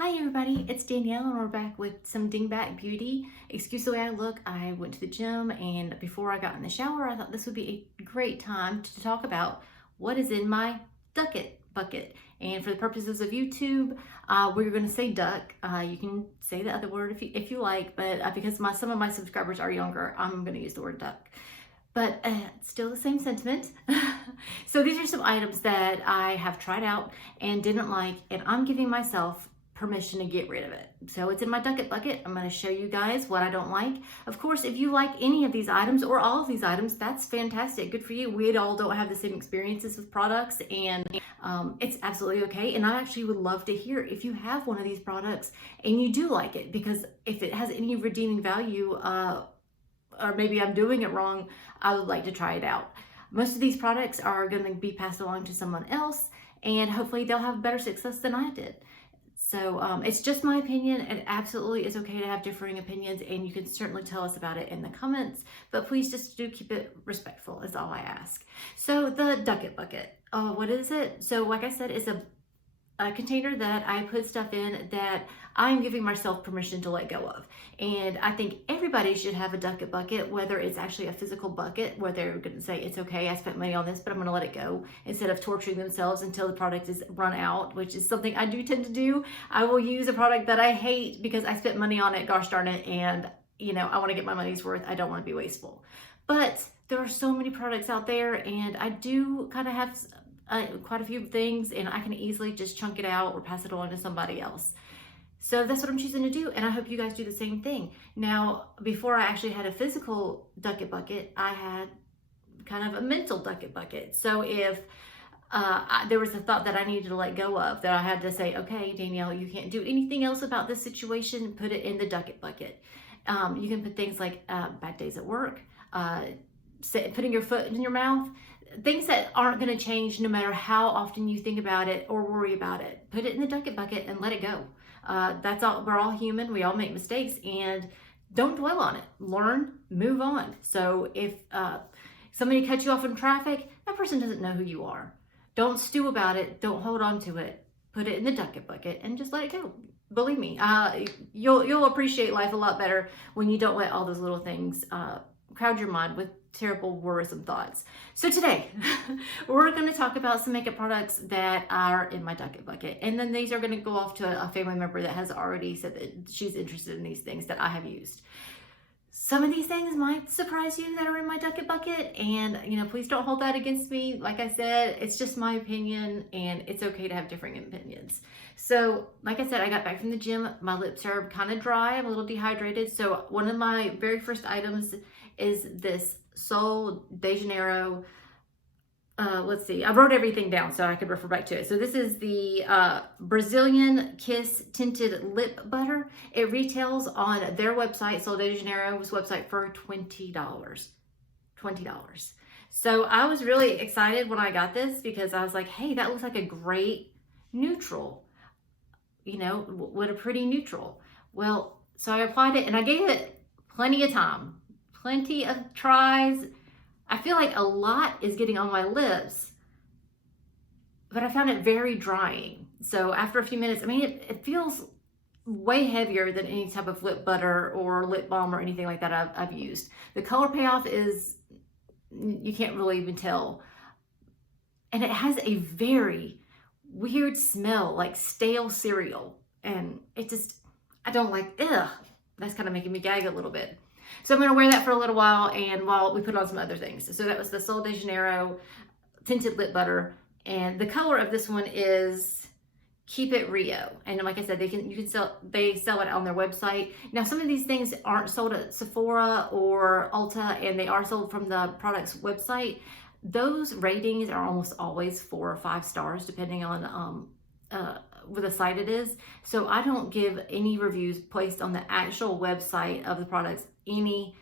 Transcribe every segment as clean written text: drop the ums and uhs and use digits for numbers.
Hi everybody, it's Danielle and we're back with some dingbat beauty. Excuse the way I look. I went to the gym and before I got in the shower, I thought this would be a great time to talk about what is in my ducket bucket. And for the purposes of YouTube, we're going to say duck. You can say the other word if you like, but because some of my subscribers are younger, I'm going to use the word duck. But still the same sentiment. So these are some items that I have tried out and didn't like, and I'm giving myself permission to get rid of it. So it's in my ducket bucket. I'm going to show you guys what I don't like. Of course, if you like any of these items or all of these items, that's fantastic. Good for you. We all don't have the same experiences with products, and it's absolutely okay. And I actually would love to hear if you have one of these products and you do like it, because if it has any redeeming value, or maybe I'm doing it wrong, I would like to try it out. Most of these products are going to be passed along to someone else, and hopefully they'll have better success than I did. So it's just my opinion, and absolutely it's okay to have differing opinions, and you can certainly tell us about it in the comments, but please just do keep it respectful is all I ask. So the ducket bucket, what is it? So like I said, it's a container that I put stuff in that I'm giving myself permission to let go of. And I think everybody should have a ducket bucket, whether it's actually a physical bucket where they're going to say, it's okay, I spent money on this, but I'm going to let it go, instead of torturing themselves until the product is run out, which is something I do tend to do. I will use a product that I hate because I spent money on it, gosh darn it, and I want to get my money's worth. I don't want to be wasteful. But there are so many products out there, and I do kind of have quite a few things, and I can easily just chunk it out or pass it on to somebody else. So that's what I'm choosing to do, and I hope you guys do the same thing. Now, before I actually had a physical ducket bucket, I had kind of a mental ducket bucket. So if there was a thought that I needed to let go of, that I had to say, okay, Danielle, you can't do anything else about this situation, put it in the ducket bucket. You can put things like bad days at work, putting your foot in your mouth, things that aren't going to change no matter how often you think about it or worry about it. Put it in the ducket bucket and let it go. That's all. We're all human. We all make mistakes, and don't dwell on it. Learn, move on. So if somebody cuts you off in traffic, that person doesn't know who you are. Don't stew about it. Don't hold on to it. Put it in the ducket bucket and just let it go. Believe me, you'll appreciate life a lot better when you don't let all those little things crowd your mind with terrible, worrisome thoughts. So today, we're going to talk about some makeup products that are in my ducket bucket. And then these are going to go off to a family member that has already said that she's interested in these things that I have used. Some of these things might surprise you that are in my ducket bucket, and please don't hold that against me. Like I said, it's just my opinion, and it's okay to have differing opinions. So like I said, I got back from the gym. My lips are kind of dry. I'm a little dehydrated. So one of my very first items is this Sol de Janeiro. Let's see, I wrote everything down so I could refer back to it. So this is the Brazilian Kiss Tinted Lip Butter. It retails on their website, Sol de Janeiro's website, for $20. $20. So I was really excited when I got this, because I was like, hey, that looks like a great neutral. What a pretty neutral. Well, so I applied it, and I gave it plenty of time. Plenty of tries. I feel like a lot is getting on my lips, but I found it very drying. So after a few minutes, it feels way heavier than any type of lip butter or lip balm or anything like that I've used. The color payoff is, you can't really even tell. And it has a very weird smell, like stale cereal. And it just, I don't like, that's kind of making me gag a little bit. So I'm going to wear that for a little while, and while we put on some other things. So that was the Sol de Janeiro Tinted Lip Butter, and the color of this one is Keep It Rio. And like I said, they sell it on their website. Now, some of these things aren't sold at Sephora or Ulta, and they are sold from the product's website. Those ratings are almost always 4 or 5 stars, depending on what the site it is. So I don't give any reviews placed on the actual website of the products any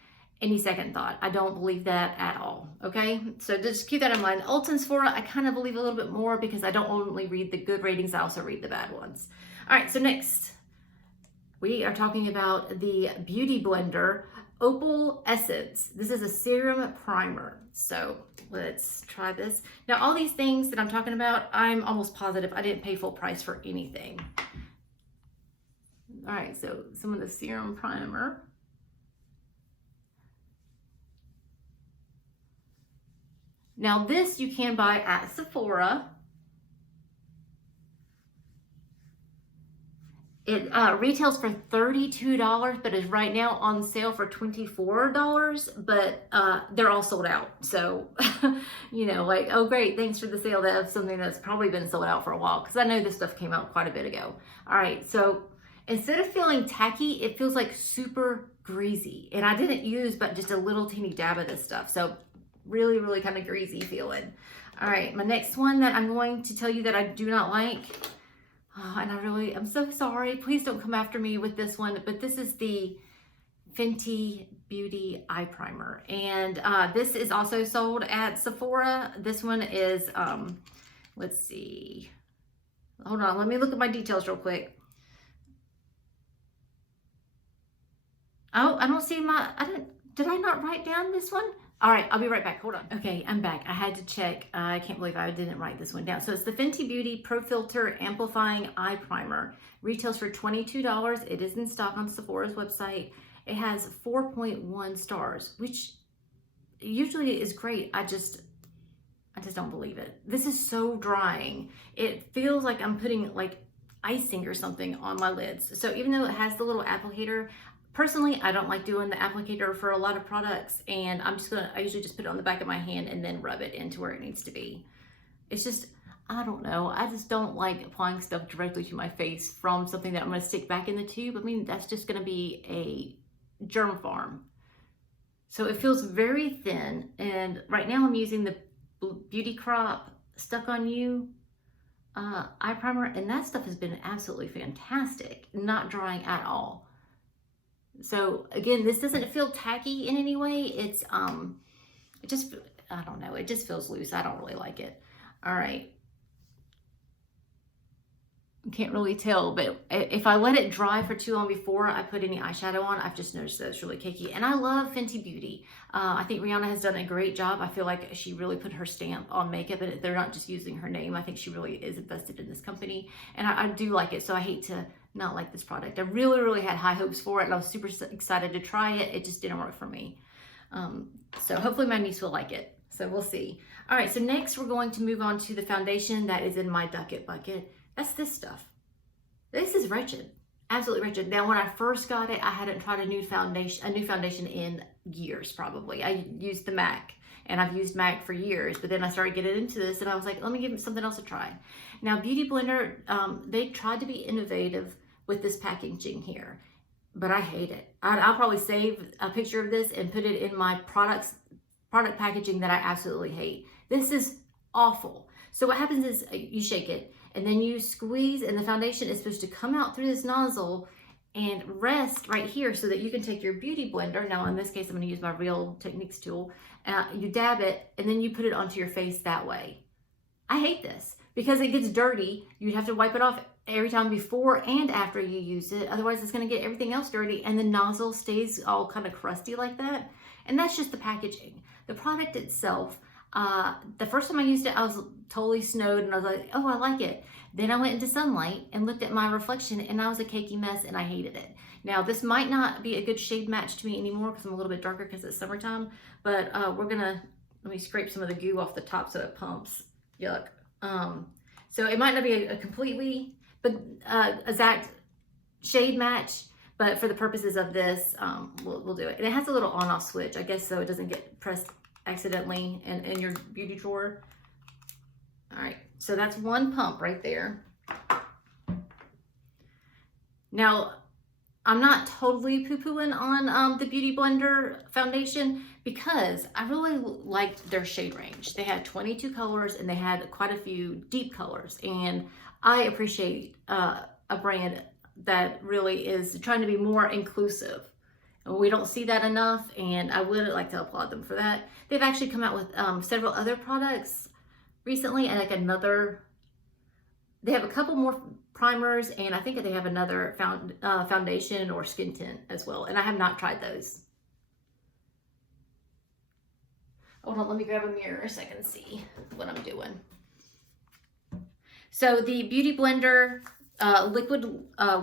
second thought. I don't believe that at all. Okay, so just keep that in mind. Ulta and Sephora, I kind of believe a little bit more, because I don't only read the good ratings, I also read the bad ones. All right, so next we are talking about the Beauty Blender Opal Essence. This is a serum primer. So let's try this. Now, all these things that I'm talking about, I'm almost positive I didn't pay full price for anything. All right, so some of the serum primer. Now this you can buy at Sephora. It retails for $32, but is right now on sale for $24, but they're all sold out. So, you know, like, oh great, thanks for the sale. That's something that's probably been sold out for a while, because I know this stuff came out quite a bit ago. All right, so instead of feeling tacky, it feels like super greasy. And I didn't use but just a little teeny dab of this stuff. So really, really kind of greasy feeling. All right, my next one that I'm going to tell you that I do not like, and I'm so sorry. Please don't come after me with this one, but this is the Fenty Beauty Eye Primer. And this is also sold at Sephora. This one is, let's see. Hold on, let me look at my details real quick. Oh, I don't see did I not write down this one? All right, I'll be right back. Hold on. Okay, I'm back. I had to check. I can't believe I didn't write this one down. So it's the Fenty Beauty Pro Filt'r Amplifying Eye Primer. Retails for $22. It is in stock on Sephora's website. It has 4.1 stars, which usually is great. I just don't believe it. This is so drying. It feels like I'm putting like icing or something on my lids. So even though it has the little applicator, personally, I don't like doing the applicator for a lot of products, and I usually just put it on the back of my hand and then rub it into where it needs to be. It's just, I don't know. I just don't like applying stuff directly to my face from something that I'm going to stick back in the tube. I mean, that's just going to be a germ farm. So it feels very thin, and right now I'm using the Beauty Crop Stuck On You eye primer, and that stuff has been absolutely fantastic, not drying at all. So again, this doesn't feel tacky in any way. It's it just, I don't know, it just feels loose. I don't really like it. All right, can't really tell, but if I let it dry for too long before I put any eyeshadow on, I've just noticed that it's really cakey. And I love Fenty Beauty. I think Rihanna has done a great job. I feel like she really put her stamp on makeup, and they're not just using her name. I think she really is invested in this company, and I do like it. So I hate to not like this product. I really, really had high hopes for it, and I was super excited to try it. It just didn't work for me. So hopefully my niece will like it. So we'll see. All right, so next we're going to move on to the foundation that is in my ducket bucket. That's this stuff. This is wretched, absolutely wretched. Now, when I first got it, I hadn't tried a new foundation in years, probably. I used the MAC, and I've used MAC for years, but then I started getting into this, and I was like, let me give something else a try. Now, Beauty Blender, they tried to be innovative with this packaging here, but I hate it. I'll probably save a picture of this and put it in my product packaging that I absolutely hate. This is awful. So what happens is you shake it, and then you squeeze, and the foundation is supposed to come out through this nozzle and rest right here so that you can take your Beauty Blender. Now, in this case, I'm going to use my Real Techniques tool. You dab it, and then you put it onto your face that way. I hate this because it gets dirty. You'd have to wipe it off every time before and after you use it. Otherwise, it's going to get everything else dirty, and the nozzle stays all kind of crusty like that. And that's just the packaging. The product itself, the first time I used it, I was totally snowed, and I was like, oh, I like it. Then I went into sunlight and looked at my reflection, and I was a cakey mess, and I hated it. Now, this might not be a good shade match to me anymore because I'm a little bit darker because it's summertime, but let me scrape some of the goo off the top so it pumps. Yuck. So it might not be a completely exact shade match, but for the purposes of this, we'll do it. And it has a little on-off switch, I guess, so it doesn't get pressed accidentally in your beauty drawer. All right, so that's one pump right there. Now, I'm not totally poo-pooing on the Beauty Blender foundation because I really liked their shade range. They had 22 colors, and they had quite a few deep colors, and I appreciate a brand that really is trying to be more inclusive. We don't see that enough, and I would like to applaud them for that. They've actually come out with several other products recently, and like they have a couple more primers, and I think they have another foundation or skin tint as well, and I have not tried those. Hold on, let me grab a mirror so I can see what I'm doing. So the Beauty Blender Liquid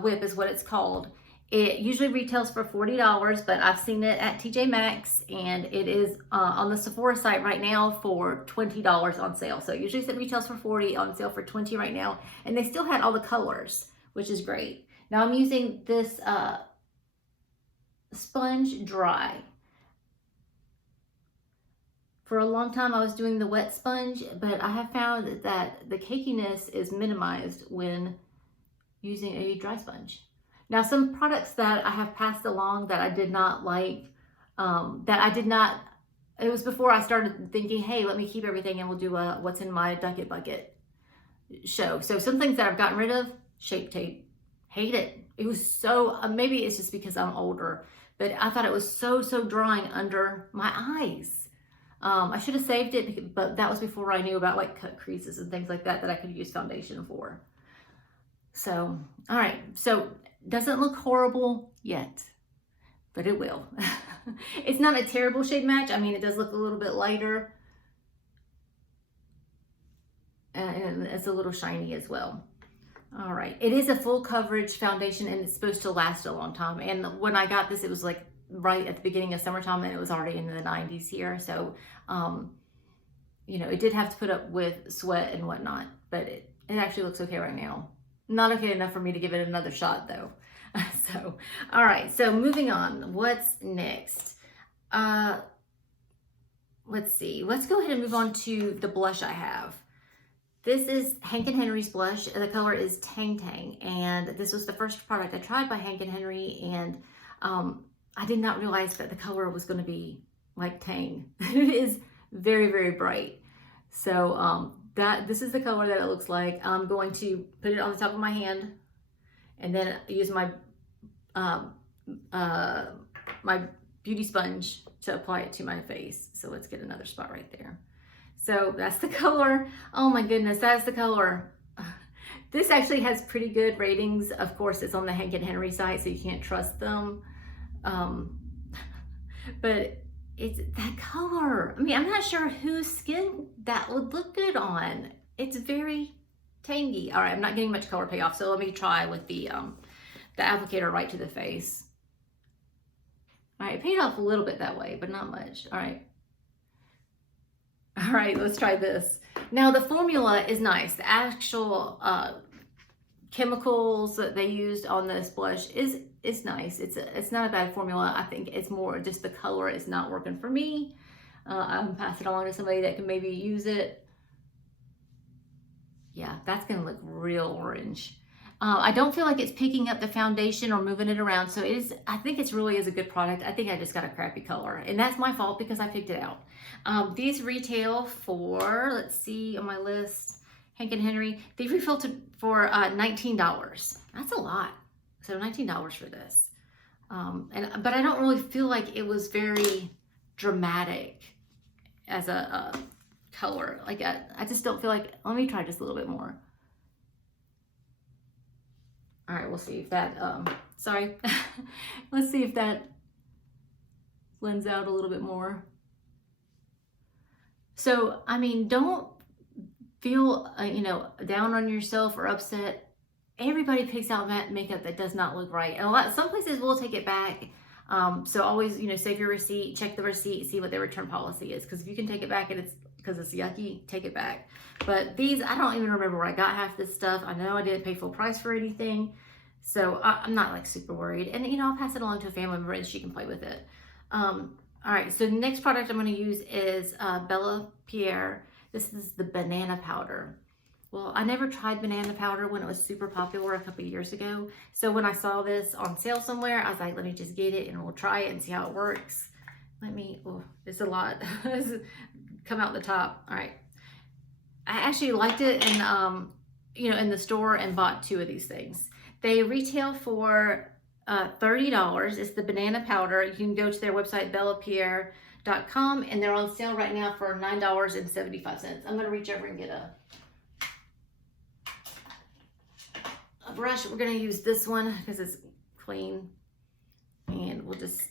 Whip is what it's called. It usually retails for $40, but I've seen it at TJ Maxx, and it is on the Sephora site right now for $20 on sale. So usually it retails for $40, on sale for $20 right now, and they still had all the colors, which is great. Now I'm using this sponge dry. For a long time I was doing the wet sponge, but I have found that the cakiness is minimized when using a dry sponge. Now, some products that I have passed along that I did not like, it was before I started thinking, hey, let me keep everything and we'll do a what's in my Ducket Bucket show. So some things that I've gotten rid of, Shape Tape, hate it. It was so, maybe it's just because I'm older, but I thought it was so drying under my eyes. I should have saved it, but that was before I knew about like cut creases and things like that I could use foundation for. So, all right, so doesn't look horrible yet, but it will. It's not a terrible shade match. I mean, it does look a little bit lighter, and it's a little shiny as well. All right, it is a full coverage foundation, and it's supposed to last a long time. And when I got this, it was like right at the beginning of summertime, and it was already in the 90s here. So, you know, it did have to put up with sweat and whatnot, but it actually looks okay right now. Not okay enough for me to give it another shot though. So, all right, so moving on, what's next? Let's see, let's go ahead and move on to the blush I have. This is Hank & Henry's blush. The color is Tang Tang, and this was the first product I tried by Hank & Henry, and I did not realize that the color was going to be like Tang. It is very bright. So this is the color that it looks like. I'm going to put it on the top of my hand and then use my my beauty sponge to apply it to my face. So let's get another spot right there. So that's the color. Oh my goodness, that's the color. This actually has pretty good ratings. Of course, it's on the Hank & Henry site, so you can't trust them. But it's that color. I mean, I'm not sure whose skin that would look good on. It's very tangy. All right, I'm not getting much color payoff, so let me try with the applicator right to the face. All right, it paid off a little bit that way, but not much. All right. All right, let's try this. Now the formula is nice. The actual chemicals that they used on this blush is nice. It's not a bad formula. I think it's more just the color is not working for me. I'm passing it along to somebody that can maybe use it. Yeah, that's gonna look real orange. I don't feel like it's picking up the foundation or moving it around. So I think it really is a good product. I think I just got a crappy color, and that's my fault because I picked it out. These retail for, let's see on my list, Hank & Henry, they refilled for $19. That's a lot. So $19 for this. But I don't really feel like it was very dramatic as a color. Like I just don't feel like, let me try just a little bit more. All right, we'll see if that, sorry. Let's see if that blends out a little bit more. So, I mean, don't feel, you know, down on yourself or upset. Everybody picks out makeup that does not look right. And some places will take it back. So always, you know, save your receipt, check the receipt, see what their return policy is. Because if you can take it back and it's because it's yucky, take it back. But these, I don't even remember where I got half this stuff. I know I didn't pay full price for anything. So I'm not like super worried. And, you know, I'll pass it along to a family member and she can play with it. All right, so the next product I'm going to use is Bella Pierre. This is the banana powder. Well, I never tried banana powder when it was super popular a couple years ago. So when I saw this on sale somewhere, I was like, let me just get it and we'll try it and see how it works. Oh, it's a lot. Come out the top. All right. I actually liked it and, you know, in the store and bought 2 of these things. They retail for $30. It's the banana powder. You can go to their website, bellapierre.com, and they're on sale right now for $9.75. I'm going to reach over and get a brush. We're going to use this one because it's clean, and we'll just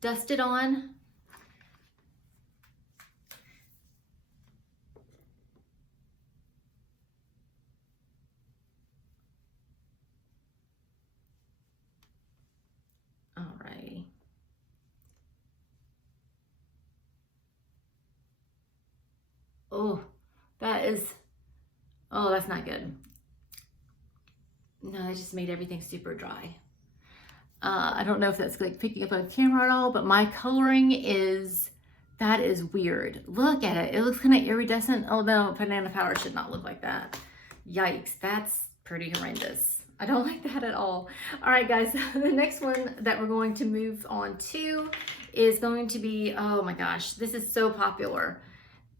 dust it on. Oh, that is, oh, that's not good. No, it just made everything super dry. I don't know if that's like picking up on camera at all, but my coloring is, that is weird. Look at it. It looks kind of iridescent. Oh no, banana powder should not look like that. Yikes, that's pretty horrendous. I don't like that at all. All right, guys, the next one that we're going to move on to is going to be, oh my gosh, this is so popular.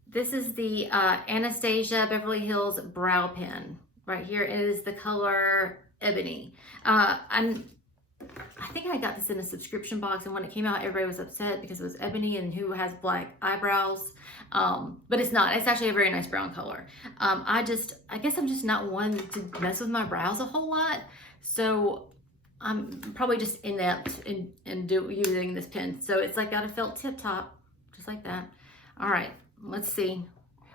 This is the Anastasia Beverly Hills Brow Pen. Right here is the color Ebony. I think I got this in a subscription box, and when it came out, everybody was upset because it was ebony and who has black eyebrows. But it's not. It's actually a very nice brown color. I guess I'm just not one to mess with my brows a whole lot. So I'm probably just inept in using this pen. So it's like got a felt tip top, just like that. All right, let's see.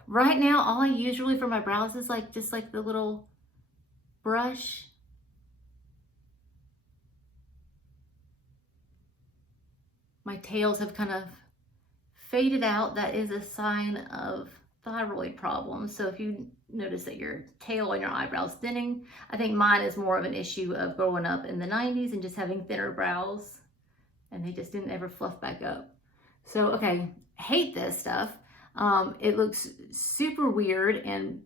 Right now, all I use really for my brows is like just like the little brush. My tails have kind of faded out. That is a sign of thyroid problems. So if you notice that your tail and your eyebrows thinning, I think mine is more of an issue of growing up in the 90s and just having thinner brows, and they just didn't ever fluff back up. So, okay, hate this stuff. It looks super weird and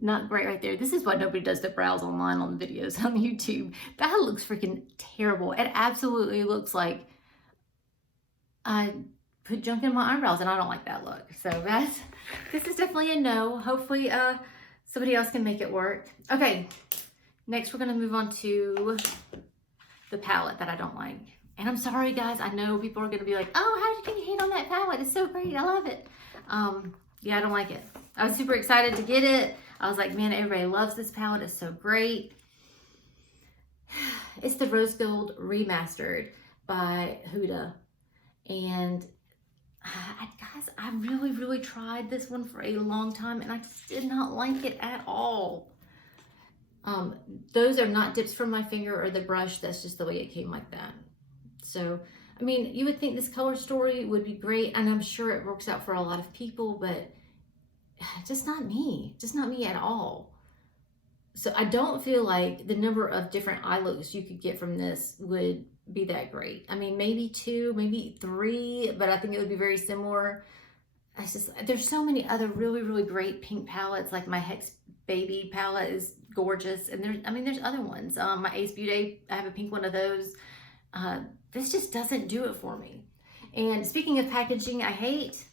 not great right there. This is why nobody does the brows online on the videos on YouTube. That looks freaking terrible. It absolutely looks like I put junk in my eyebrows, and I don't like that look. So this is definitely a no. Hopefully somebody else can make it work. Okay, next we're gonna move on to the palette that I don't like. And I'm sorry guys, I know people are gonna be like, oh, how can you hate on that palette? It's so great, I love it. Yeah, I don't like it. I was super excited to get it. I was like, man, everybody loves this palette, it's so great. It's the Rose Gold Remastered by Huda. And guys, I really tried this one for a long time, and I just did not like it at all. Those are not dips from my finger or the brush. That's just the way it came like that. So, I mean, you would think this color story would be great, and I'm sure it works out for a lot of people, but just not me at all. So I don't feel like the number of different eye looks you could get from this would be that great. I mean, maybe 2, maybe 3, but I think it would be very similar. It's just, there's so many other really great pink palettes. Like my Hex Baby palette is gorgeous, and there's other ones. My Ace Beauty, I have a pink one of those. This just doesn't do it for me. And speaking of packaging, I hate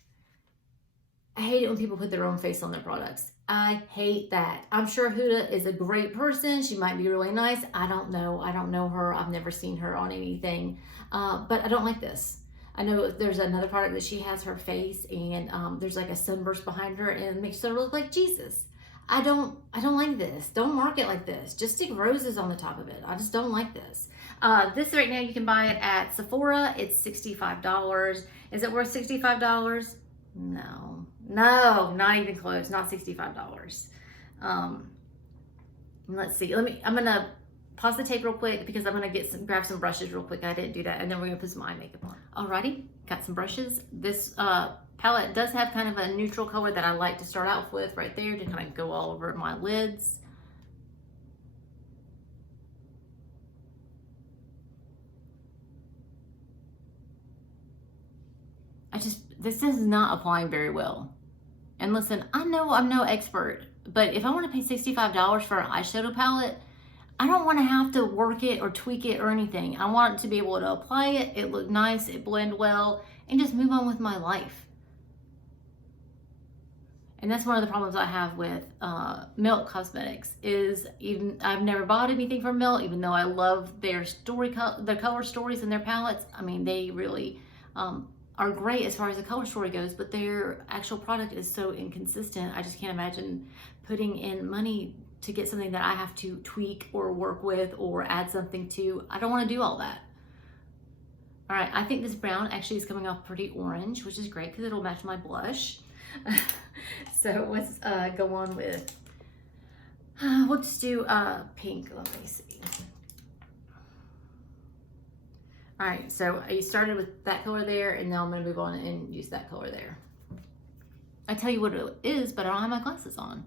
it when people put their own face on their products. I hate that. I'm sure Huda is a great person. She might be really nice. I don't know. I don't know her. I've never seen her on anything. But I don't like this. I know there's another product that she has her face, and there's like a sunburst behind her, and it makes her look like Jesus. I don't like this. Don't market like this. Just stick roses on the top of it. I just don't like this. This right now, you can buy it at Sephora. It's $65. Is it worth $65? No, not even close. Not $65. Let's see. I'm gonna pause the tape real quick because I'm gonna grab some brushes real quick. I didn't do that, and then we're gonna put some eye makeup on. Alrighty, got some brushes. This palette does have kind of a neutral color that I like to start out with right there to kind of go all over my lids. This is not applying very well. And listen, I know I'm no expert, but if I want to pay $65 for an eyeshadow palette, I don't want to have to work it or tweak it or anything. I want to be able to apply it look nice, it blend well, and just move on with my life. And that's one of the problems I have with Melt Cosmetics is I've never bought anything from Melt, even though I love their color stories and their palettes. I mean, they really are great as far as the color story goes, but their actual product is so inconsistent. I just can't imagine putting in money to get something that I have to tweak or work with or add something to. I don't want to do all that. All right, I think this brown actually is coming off pretty orange, which is great because it'll match my blush. So let's go on with, we'll just do pink. Let me see. All right, so I started with that color there, and now I'm gonna move on and use that color there. I tell you what it is, but I don't have my glasses on.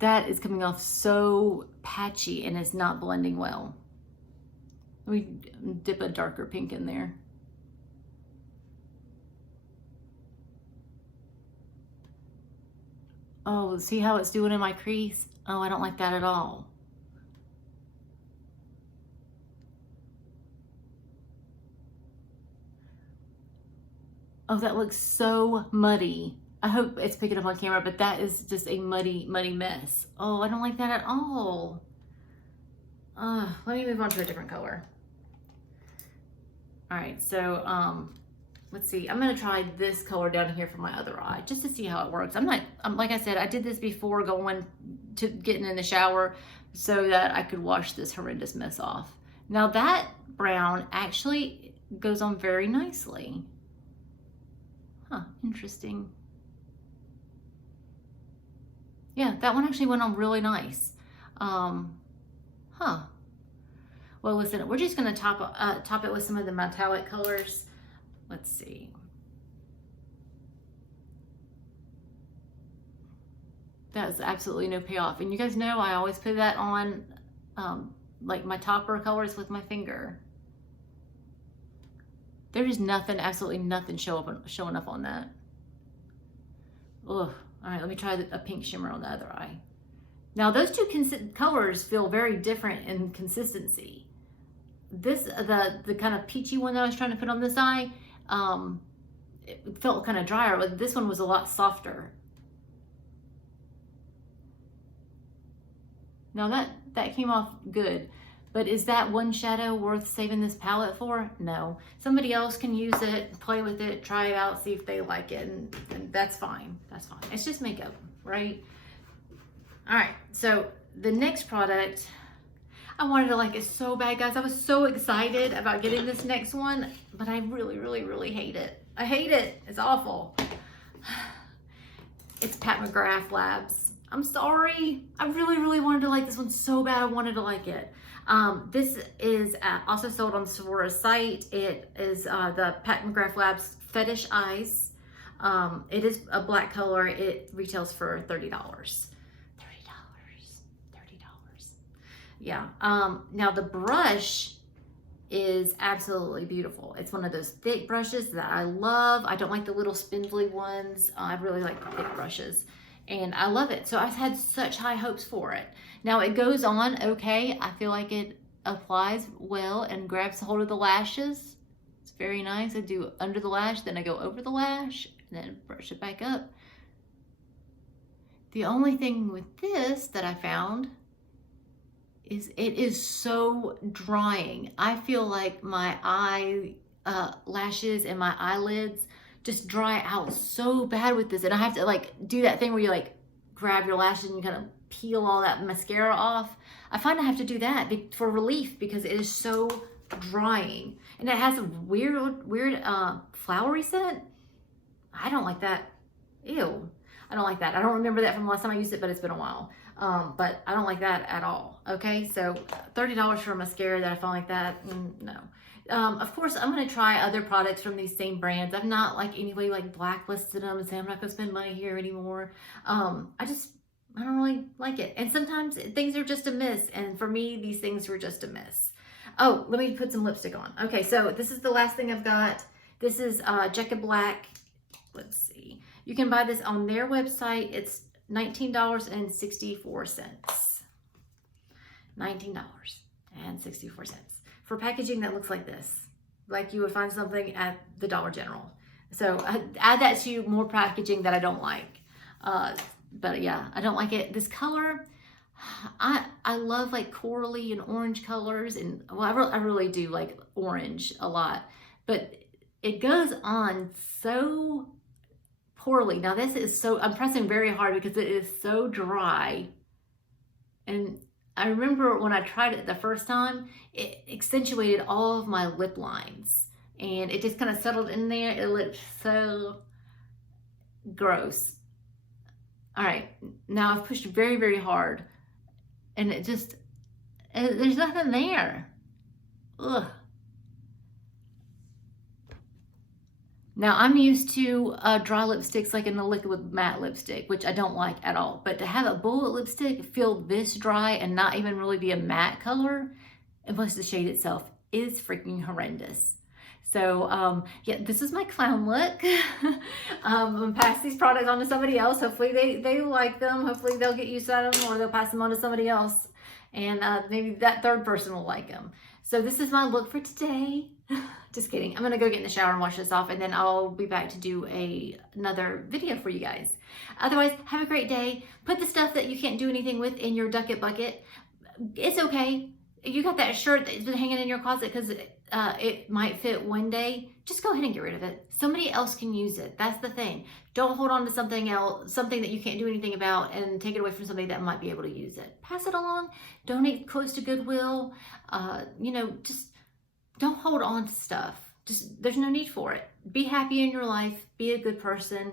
That is coming off so patchy and it's not blending well. Let me dip a darker pink in there. Oh, see how it's doing in my crease? Oh, I don't like that at all. Oh, that looks so muddy. I hope it's picking up on camera, but that is just a muddy, muddy mess. Oh, I don't like that at all. Let me move on to a different color. All right, so let's see. I'm gonna try this color down here for my other eye, just to see how it works. I'm like I said, I did this before going to getting in the shower so that I could wash this horrendous mess off. Now that brown actually goes on very nicely. Huh, interesting. Yeah, that one actually went on really nice. Huh. Well, listen, we're just gonna top it with some of the metallic colors. Let's see. That is absolutely no payoff. And you guys know I always put that on like my topper colors with my finger. There is nothing, absolutely nothing showing up on that. Ugh. All right, let me try a pink shimmer on the other eye. Now those two colors feel very different in consistency. This, the kind of peachy one that I was trying to put on this eye, it felt kind of drier, but this one was a lot softer. Now that came off good, but is that one shadow worth saving this palette for? No. Somebody else can use it, play with it, try it out, see if they like it, and that's fine. That's fine. It's just makeup, right? All right, so the next product, I wanted to like it so bad, guys. I was so excited about getting this next one, but I really, really, really hate it. I hate it. It's awful. It's Pat McGrath Labs. I'm sorry. I really, really wanted to like this one so bad. I wanted to like it. This is also sold on the Sephora site. It is the Pat McGrath Labs Fetish Eyes. It is a black color. It retails for $30. Yeah. Now the brush is absolutely beautiful. It's one of those thick brushes that I love. I don't like the little spindly ones. I really like the thick brushes and I love it. So I've had such high hopes for it. Now it goes on okay. I feel like it applies well and grabs hold of the lashes. It's very nice. I do under the lash, then I go over the lash and then brush it back up. The only thing with this that I found is it is so drying. I feel like my eye lashes and my eyelids just dry out so bad with this, and I have to like do that thing where you like grab your lashes and you kind of peel all that mascara off. I find I have to do that for relief because it is so drying, and it has a weird flowery scent. I don't like that. Ew. I don't like that. I don't remember that from the last time I used it, but it's been a while. But I don't like that at all. Okay, so $30 for a mascara that I find like that, no. Of course, I'm gonna try other products from these same brands. I've not like anyway like blacklisted them and say I'm not gonna spend money here anymore. I don't really like it. And sometimes things are just a miss. And for me, these things were just a miss. Oh, let me put some lipstick on. Okay, so this is the last thing I've got. This is Jecca Black. Let's see. You can buy this on their website. It's $19.64. $19.64 for packaging that looks like this, like you would find something at the Dollar General. So add that to more packaging that I don't like. But yeah, I don't like it. This color, I love like corally and orange colors, and well, I really do like orange a lot, but it goes on so poorly. Now this is so, I'm pressing very hard because it is so dry. And I remember when I tried it the first time, it accentuated all of my lip lines and it just kind of settled in there. It looked so gross. All right, now I've pushed very, very hard and it just, there's nothing there. Ugh. Now, I'm used to dry lipsticks like in the liquid matte lipstick, which I don't like at all. But to have a bullet lipstick feel this dry and not even really be a matte color, and plus the shade itself is freaking horrendous. So yeah, this is my clown look. I'm gonna pass these products on to somebody else. Hopefully they like them. Hopefully they'll get used out of them, or they'll pass them on to somebody else. And maybe that third person will like them. So this is my look for today. Just kidding. I'm gonna go get in the shower and wash this off, and then I'll be back to do another video for you guys. Otherwise, have a great day. Put the stuff that you can't do anything with in your ducket bucket. It's okay. You got that shirt that's been hanging in your closet because it might fit one day. Just go ahead and get rid of it. Somebody else can use it. That's the thing. Don't hold on to something else, something that you can't do anything about, and take it away from somebody that might be able to use it. Pass it along. Donate clothes to Goodwill. Just don't hold on to stuff. There's no need for it. Be happy in your life. Be a good person,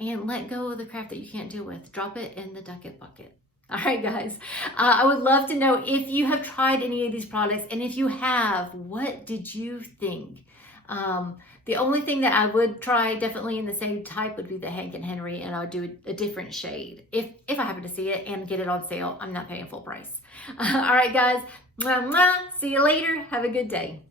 and let go of the crap that you can't deal with. Drop it in the ducket bucket. All right, guys. I would love to know if you have tried any of these products, and if you have, what did you think? The only thing that I would try definitely in the same type would be the Hank and Henry, and I would do a different shade if I happen to see it and get it on sale. I'm not paying full price. All right, guys. Mwah, mwah. See you later. Have a good day.